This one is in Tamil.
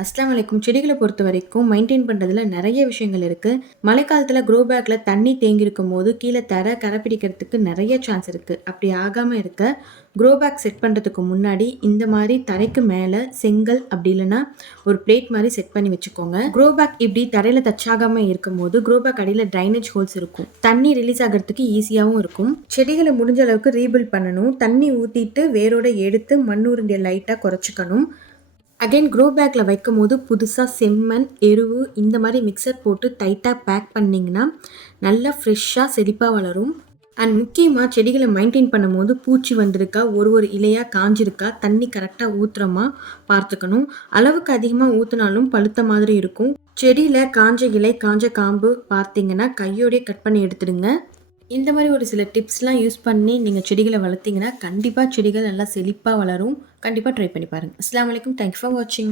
அஸ்லாம் வலைக்கும் செடிகளை பொறுத்த வரைக்கும் மெயின்டைன் பண்ணுறதுல நிறைய விஷயங்கள் இருக்குது மழைக்காலத்தில் க்ரோ பேக்கில் தண்ணி தேங்கியிருக்கும் போது கீழே தர கரை பிடிக்கிறதுக்கு நிறைய சான்ஸ் இருக்குது அப்படி ஆகாமல் இருக்க க்ரோ பேக் செட் பண்ணுறதுக்கு முன்னாடி இந்த மாதிரி தரைக்கு மேலே செங்கல் அப்படி இல்லைன்னா ஒரு பிளேட் மாதிரி செட் பண்ணி வச்சுக்கோங்க. க்ரோ பேக் இப்படி தரையில் தச்சாகாமல் இருக்கும்போது க்ரோ பேக் அடியில் ட்ரைனேஜ் ஹோல்ஸ் இருக்கும். தண்ணி ரிலீஸ் ஆகிறதுக்கு ஈஸியாகவும் இருக்கும். செடிகளை முடிஞ்ச அளவுக்கு ரீபில்ட் பண்ணணும். தண்ணி ஊற்றிட்டு வேரோட எடுத்து மண்ணுருண்டிய லைட்டாக குறைச்சிக்கணும். அகைன் க்ரோ பேக்கில் வைக்கும் போது புதுசாக செம்மண் எருவு இந்த மாதிரி மிக்சர் போட்டு டைட்டாக பேக் பண்ணிங்கன்னா நல்லா ஃப்ரெஷ்ஷாக செழிப்பாக வளரும். அண்ட் முக்கியமாக செடிகளை மெயின்டைன் பண்ணும்போது பூச்சி வந்திருக்கா ஒரு ஒரு இலையாக காஞ்சிருக்கா தண்ணி கரெக்டாக ஊற்றுறமா பார்த்துக்கணும். அளவுக்கு அதிகமாக ஊற்றினாலும் பழுத்த மாதிரி இருக்கும். செடியில் காஞ்ச இலை காஞ்ச காம்பு பார்த்தீங்கன்னா கையோடய கட் பண்ணி எடுத்துடுங்க. இந்த மாதிரி ஒரு சில டிப்ஸ்லாம் யூஸ் பண்ணி நீங்கள் செடிகளை வளர்த்தீங்கன்னா கண்டிப்பாக செடிகள் நல்லா செழிப்பாக வளரும். கண்டிப்பாக ட்ரை பண்ணி பாருங்கள் அஸ்லாம் வலைக்கம் தேங்க்யூ ஃபார் வாட்சிங்